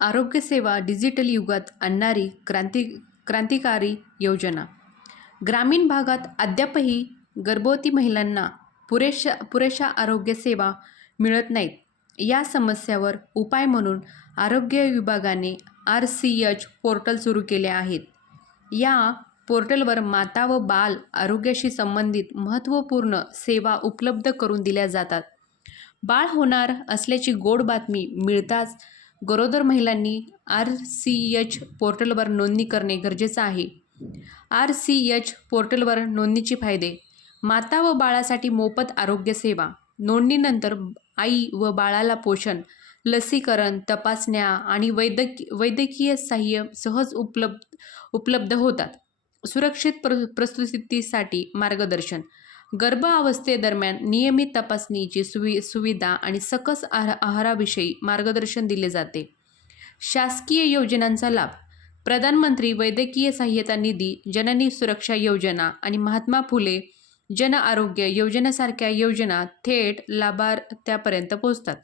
आरोग्यसेवा डिजिटल युगात आणणारी क्रांती क्रांतिकारी योजना. ग्रामीण भागात अद्यापही गर्भवती महिलांना पुरेशा पुरेशा आरोग्यसेवा मिळत नाहीत. या समस्यावर उपाय म्हणून आरोग्य विभागाने आर सी एच पोर्टल सुरू केले आहेत. या पोर्टलवर माता व बाल आरोग्याशी संबंधित महत्त्वपूर्ण सेवा उपलब्ध करून दिल्या जातात. बाळ होणार असल्याची गोड बातमी मिळताच गरोदर महिलांनी आर सी एच पोर्टलवर नोंदणी करणे गरजेचं आहे. आर सी एच पोर्टलवर नोंदणीचे फायदे. माता व बाळासाठी मोफत आरोग्य सेवा. नोंदणीनंतर आई व बाळाला पोषण लसीकरण तपासण्या आणि वैद्यकी वैद्यकीय सहाय्य सहज उपलब्ध उपलब्ध होतात. सुरक्षित प्र प्रस्तुतीसाठी मार्गदर्शन. गर्भावस्थेदरम्यान नियमित तपासणीची सुवि सुविधा आणि सकस आहार आहाराविषयी मार्गदर्शन दिले जाते. शासकीय योजनांचा लाभ. प्रधानमंत्री वैद्यकीय सहाय्यता निधी जननी सुरक्षा योजना आणि महात्मा फुले जन आरोग्य योजनेसारख्या योजना थेट लाभार्थ्यापर्यंत पोहोचतात.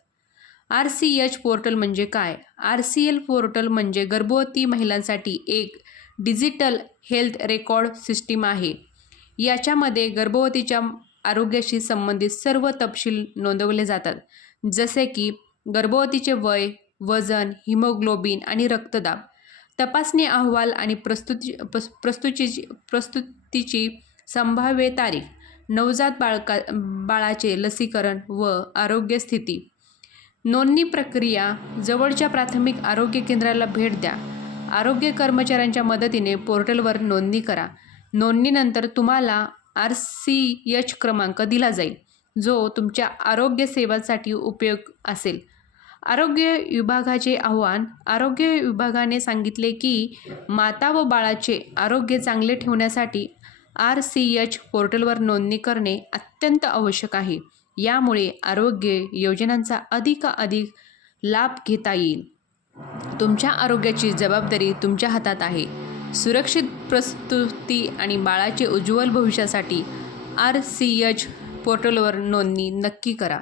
आर सी एच पोर्टल म्हणजे काय? आर सी एल पोर्टल म्हणजे गर्भवती महिलांसाठी एक डिजिटल हेल्थ रेकॉर्ड सिस्टीम आहे. याच्यामध्ये गर्भवतीच्या आरोग्याशी संबंधित सर्व तपशील नोंदवले जातात. जसे की गर्भवतीचे वय वजन हिमोग्लोबिन आणि रक्तदाब. तपासणी अहवाल आणि प्रस्तुती प्रस्तुतीची प्रस्तुतीची संभाव्य तारीख नवजात बाळका बाळाचे लसीकरण व आरोग्य स्थिती. नोंदणी प्रक्रिया जवळच्या प्राथमिक आरोग्य केंद्राला भेट द्या. आरोग्य कर्मचाऱ्यांच्या मदतीने पोर्टलवर नोंदणी करा. नोंदणीनंतर तुम्हाला आर सी एच क्रमांक दिला जाईल जो तुमच्या आरोग्य सेवांसाठी उपयोग असेल. आरोग्य विभागाचे आव्हान आरोग्य विभागाने सांगितले की माता व बाळाचे आरोग्य चांगले ठेवण्यासाठी आर सी एच पोर्टलवर नोंदणी करणे अत्यंत आवश्यक आहे. यामुळे आरोग्य योजनांचा अधिकाधिक लाभ घेता येईल. तुमच्या आरोग्याची जबाबदारी तुमच्या हातात आहे. सुरक्षित प्रस्तुती आणि बाळाचे उज्ज्वल भविष्यासाठी आर सी एच पोर्टलवर नोंदणी नक्की करा.